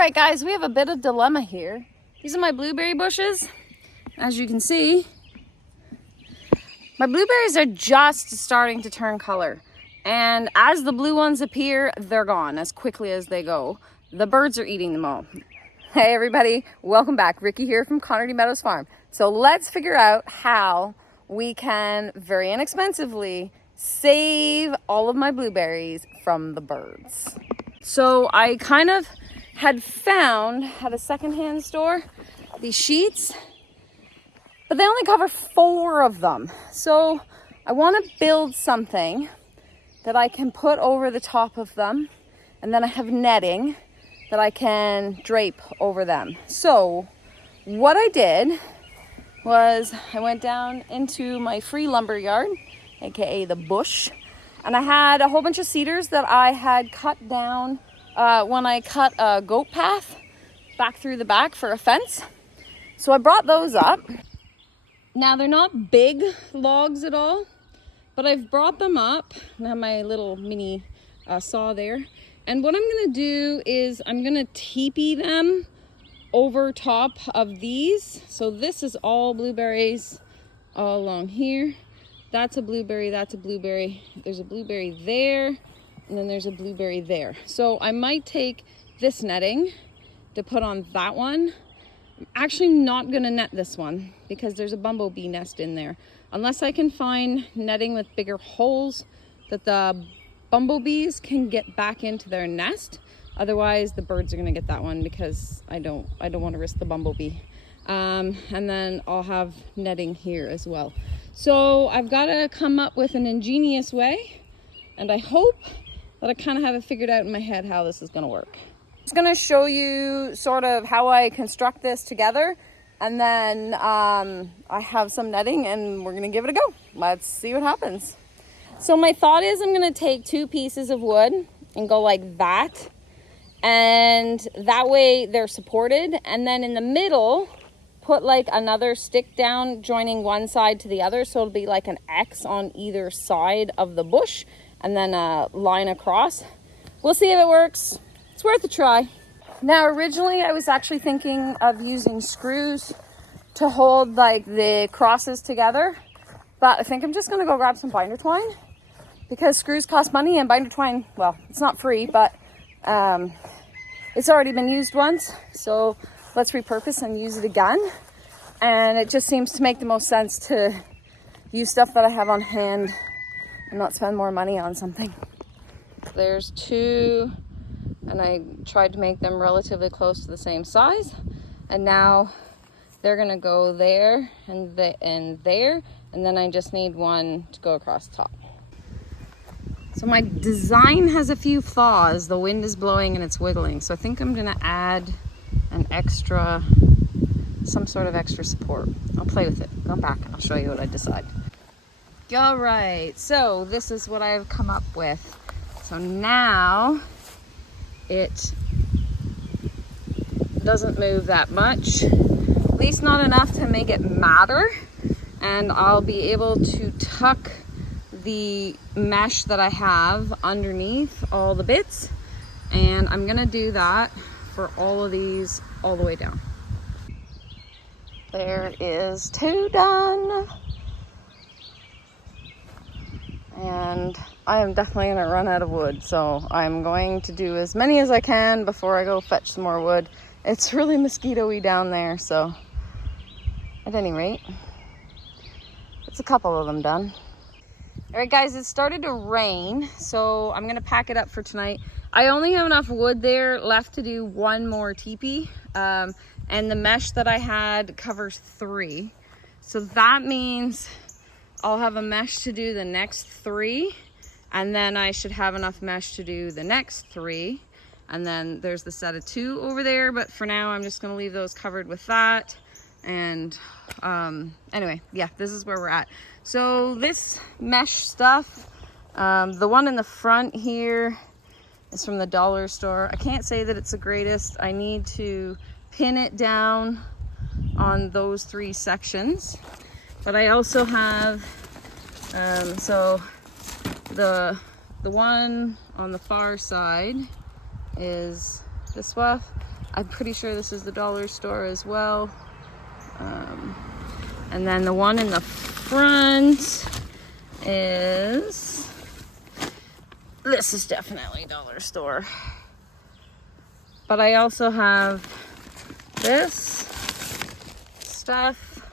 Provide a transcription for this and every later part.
right, guys, we have a bit of dilemma here. These are my blueberry bushes. As you can see, my blueberries are just starting to turn color. And as the blue ones appear, they're gone as quickly as they go. The birds are eating them all. Hey everybody, welcome back. Ricky here from Connerty Meadows Farm. So let's figure out how we can very inexpensively save all of my blueberries from the birds. So I kind of had found at a secondhand store these sheets, but they only cover 4 of them. So I want to build something that I can put over the top of them, and then I have netting that I can drape over them. So what I did was I went down into my free lumber yard, aka the bush, and I had a whole bunch of cedars that I had cut down when I cut a goat path back through the back for a fence. So I brought those up. Now they're not big logs at all, but I've brought them up. I have my little mini saw there. And what I'm gonna do is I'm gonna teepee them over top of these. So this is all blueberries all along here. That's a blueberry, that's a blueberry. There's a blueberry there, and then there's a blueberry there. So I might take this netting to put on that one. I'm actually not gonna net this one because there's a bumblebee nest in there. Unless I can find netting with bigger holes that the bumblebees can get back into their nest. Otherwise the birds are gonna get that one because I don't want to risk the bumblebee. And then I'll have netting here as well. So I've got to come up with an ingenious way, and I hope that I kind of have it figured out in my head how this is going to work. I'm just going to show you sort of how I construct this together, and then I have some netting and we're going to give it a go. Let's see what happens. So my thought is I'm going to take 2 pieces of wood and go like that, and that way they're supported, and then in the middle put like another stick down joining one side to the other, so it'll be like an X on either side of the bush, and then a line across. We'll see if it works. It's worth a try. Now originally I was actually thinking of using screws to hold like the crosses together, but I think I'm just gonna go grab some binder twine because screws cost money, and binder twine, well, it's not free, but it's already been used once, so let's repurpose and use it again. And it just seems to make the most sense to use stuff that I have on hand and not spend more money on something. There's 2, and I tried to make them relatively close to the same size. And now they're gonna go there and there, and then I just need one to go across the top. So my design has a few flaws. The wind is blowing and it's wiggling. So I think I'm gonna add some sort of extra support. I'll play with it. Go back and I'll show you what I decide. All right, so this is what I've come up with. So now it doesn't move that much, at least not enough to make it matter. And I'll be able to tuck the mesh that I have underneath all the bits. And I'm gonna do that for all of these all the way down. There is 2 done. And I am definitely gonna run out of wood, so I'm going to do as many as I can before I go fetch some more wood. It's really mosquito-y down there, so at any rate, it's a couple of them done. All right, guys, it started to rain, so I'm gonna pack it up for tonight. I only have enough wood there left to do 1 more teepee, and the mesh that I had covers 3. So that means I'll have a mesh to do the next 3, and then I should have enough mesh to do the next 3. And then there's the set of 2 over there, but for now I'm just gonna leave those covered with that. And anyway, yeah, this is where we're at. So this mesh stuff, the one in the front here is from the dollar store. I can't say that it's the greatest. I need to pin it down on those 3 sections, but I also have so the one on the far side is this stuff, I'm pretty sure this is the dollar store as well. And then the one in the front is, this is definitely dollar store. But I also have this stuff.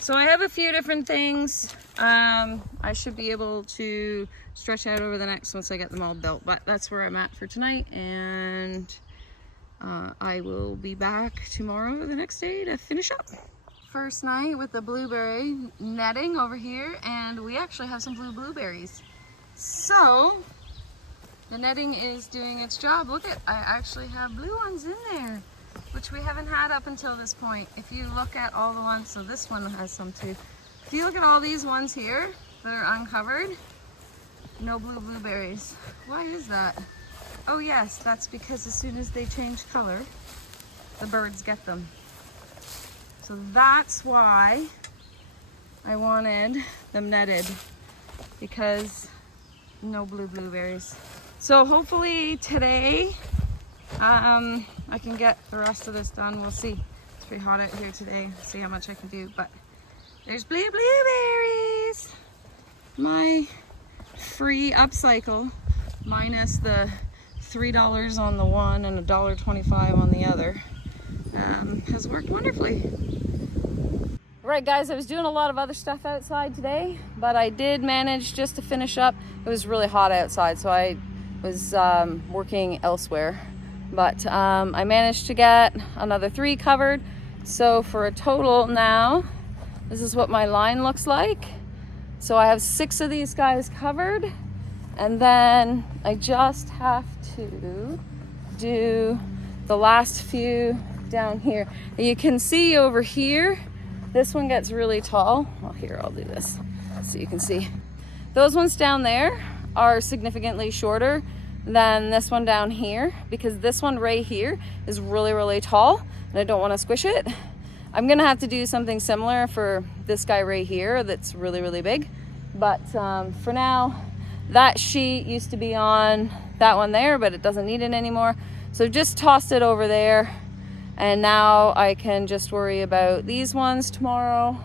So I have a few different things. I should be able to stretch out over the next once I get them all built, but that's where I'm at for tonight, and I will be back tomorrow, the next day, to finish up. First night with the blueberry netting over here, and we actually have some blueberries. So the netting is doing its job. Look at, I actually have blue ones in there, which we haven't had up until this point. If you look at all the ones, so this one has some too. If you look at all these ones here that are uncovered, no blueberries. Why is that? Oh yes, that's because as soon as they change color, the birds get them. So that's why I wanted them netted, because no blueberries. So hopefully today I can get the rest of this done. We'll see. It's pretty hot out here today. See how much I can do, but there's blueberries. My free upcycle minus the $3 on the one and $1.25 on the other has worked wonderfully. Right guys, I was doing a lot of other stuff outside today, but I did manage just to finish up. It was really hot outside, so I was working elsewhere. But I managed to get another 3 covered. So for a total now, this is what my line looks like. So I have 6 of these guys covered. And then I just have to do the last few down here. And you can see over here, this one gets really tall. Well, here, I'll do this so you can see. Those ones down there are significantly shorter than this one down here, because this one right here is really, really tall and I don't want to squish it. I'm gonna have to do something similar for this guy right here that's really, really big. But for now, that sheet used to be on that one there, but it doesn't need it anymore. So just tossed it over there. And now I can just worry about these ones tomorrow.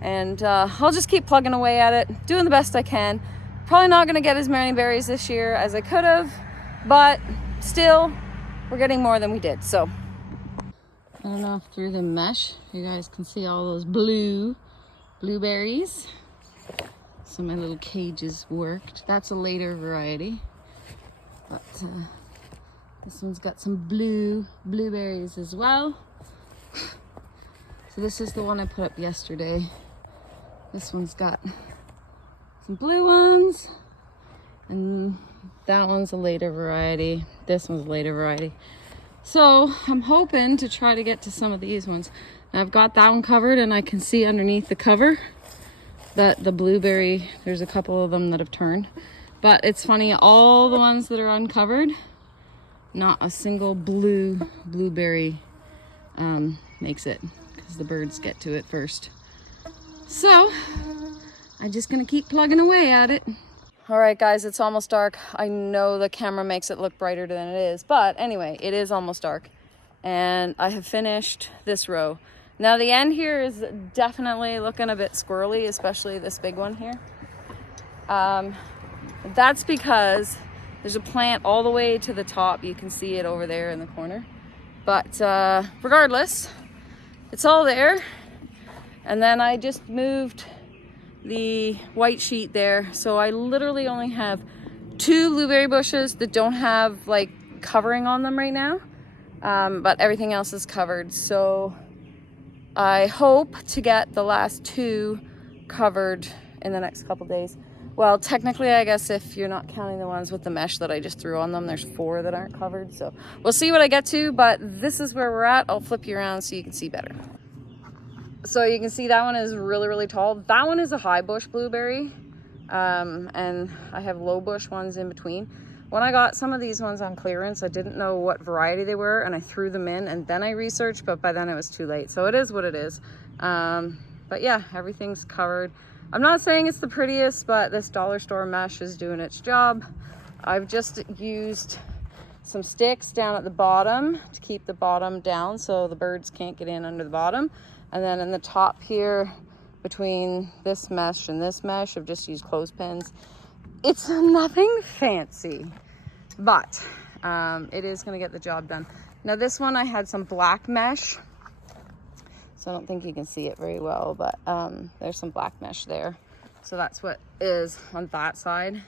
And I'll just keep plugging away at it, doing the best I can. Probably not gonna get as many berries this year as I could have, but still, we're getting more than we did, so. I don't know if through the mesh, you guys can see all those blueberries. So my little cages worked. That's a later variety, but this one's got some blueberries as well. So this is the one I put up yesterday. This one's got some blue ones, and that one's a later variety. This one's a later variety. So I'm hoping to try to get to some of these ones. And I've got that one covered, and I can see underneath the cover that the blueberry, there's a couple of them that have turned. But it's funny, all the ones that are uncovered, not a single blueberry makes it, because the birds get to it first. So I'm just gonna keep plugging away at it. All right guys, it's almost dark. I know the camera makes it look brighter than it is, but anyway, it is almost dark. And I have finished this row. Now the end here is definitely looking a bit squirrely, especially this big one here. That's because there's a plant all the way to the top. You can see it over there in the corner. But regardless, it's all there. And then I just moved the white sheet there. So I literally only have 2 blueberry bushes that don't have like covering on them right now. But everything else is covered. So I hope to get the last 2 covered in the next couple days. Well, technically, I guess if you're not counting the ones with the mesh that I just threw on them, there's 4 that aren't covered. So we'll see what I get to, but this is where we're at. I'll flip you around so you can see better. So you can see that one is really, really tall. That one is a high bush blueberry, and I have low bush ones in between. When I got some of these ones on clearance, I didn't know what variety they were, and I threw them in, and then I researched, but by then it was too late. So it is what it is. But yeah, everything's covered. I'm not saying it's the prettiest, but this dollar store mesh is doing its job. I've just used some sticks down at the bottom to keep the bottom down so the birds can't get in under the bottom. And then in the top here, between this mesh and this mesh, I've just used clothespins. It's nothing fancy, but it is gonna get the job done. Now this one I had some black mesh, so I don't think you can see it very well, but there's some black mesh there. So that's what is on that side.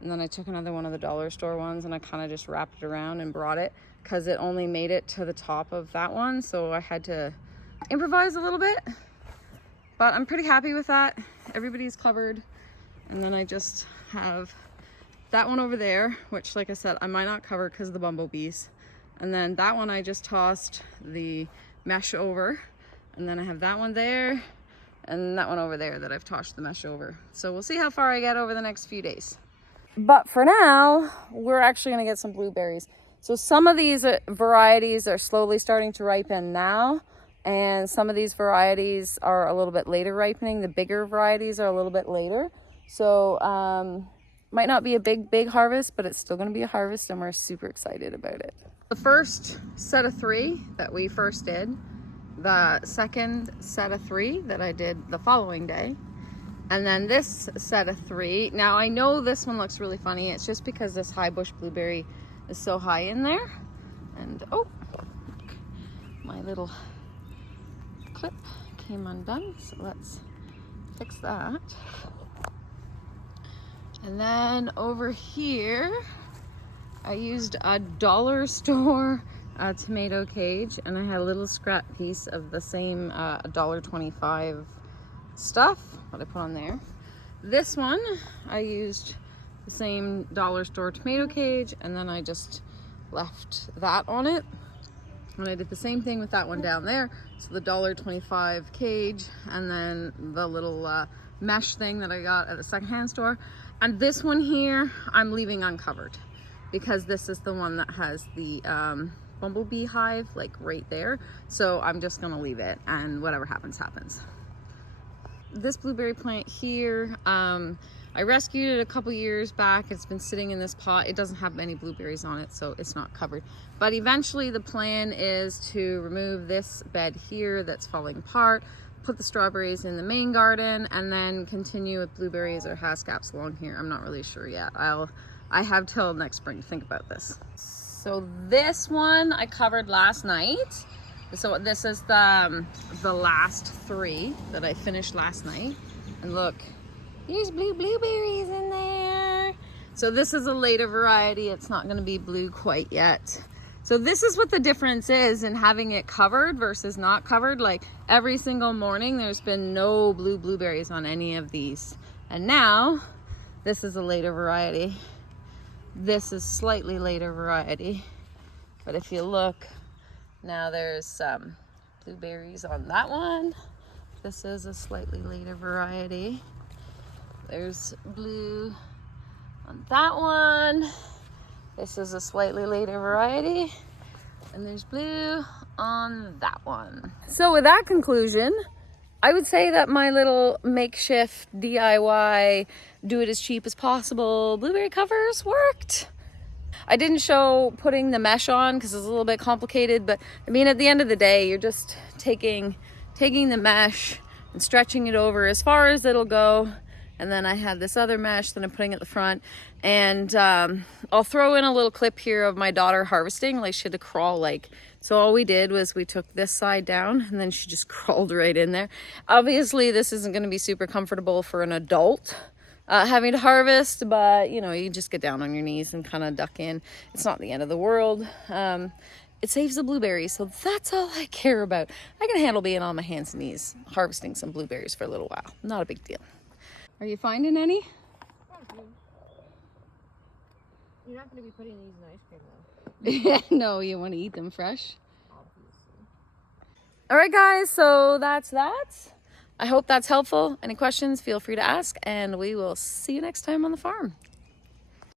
And then I took another one of the dollar store ones and I kind of just wrapped it around and brought it because it only made it to the top of that one. So I had to improvise a little bit, but I'm pretty happy with that. Everybody's covered. And then I just have that one over there, which like I said, I might not cover because of the bumblebees. And then that one I just tossed the mesh over. And then I have that one there and that one over there that I've tossed the mesh over. So we'll see how far I get over the next few days. But for now, we're actually gonna get some blueberries. So some of these varieties are slowly starting to ripen now, and some of these varieties are a little bit later ripening. The bigger varieties are a little bit later. So might not be a big harvest, but it's still gonna be a harvest and we're super excited about it. The first set of 3 that we first did, the second set of 3 that I did the following day, and then this set of 3. Now I know this one looks really funny. It's just because this high bush blueberry is so high in there. And oh, my little clip came undone. So let's fix that. And then over here, I used a dollar store tomato cage, and I had a little scrap piece of the same $1.25 stuff that I put on there. This one I used the same dollar store tomato cage, and then I just left that on it, and I did the same thing with that one down there. So the $1.25 cage, and then the little mesh thing that I got at the secondhand store. And this one here I'm leaving uncovered because this is the one that has the bumblebee hive like right there. So I'm just gonna leave it, and whatever happens happens. This blueberry plant here, I rescued it a couple years back. It's been sitting in this pot. It doesn't have any blueberries on it, so it's not covered. But eventually the plan is to remove this bed here that's falling apart, put the strawberries in the main garden, and then continue with blueberries or hascaps along here. I'm not really sure yet. I have till next spring to think about this. So this one I covered last night. So this is the last 3 that I finished last night. And look, there's blueberries in there. So this is a later variety. It's not gonna be blue quite yet. So this is what the difference is in having it covered versus not covered. Like every single morning, there's been no blueberries on any of these. And now, this is a later variety. This is slightly later variety. But if you look, now there's some blueberries on that one. This is a slightly later variety. There's blue on that one. This is a slightly later variety. And there's blue on that one. So with that conclusion, I would say that my little makeshift DIY, do it as cheap as possible blueberry covers worked. I didn't show putting the mesh on because it's a little bit complicated, but I mean, at the end of the day, you're just taking the mesh and stretching it over as far as it'll go. And then I have this other mesh that I'm putting at the front, and I'll throw in a little clip here of my daughter harvesting. Like she had to crawl, like, so all we did was we took this side down and then she just crawled right in there. Obviously this isn't going to be super comfortable for an adult having to harvest, but you know, you just get down on your knees and kind of duck in. It's not the end of the world. It saves the blueberries, so that's all I care about. I can handle being on my hands and knees harvesting some blueberries for a little while. Not a big deal. Are you finding any? You're not going to be putting these in ice cream though. No, you want to eat them fresh. Obviously. All right, guys, so that's that. I hope that's helpful. Any questions, feel free to ask, and we will see you next time on the farm.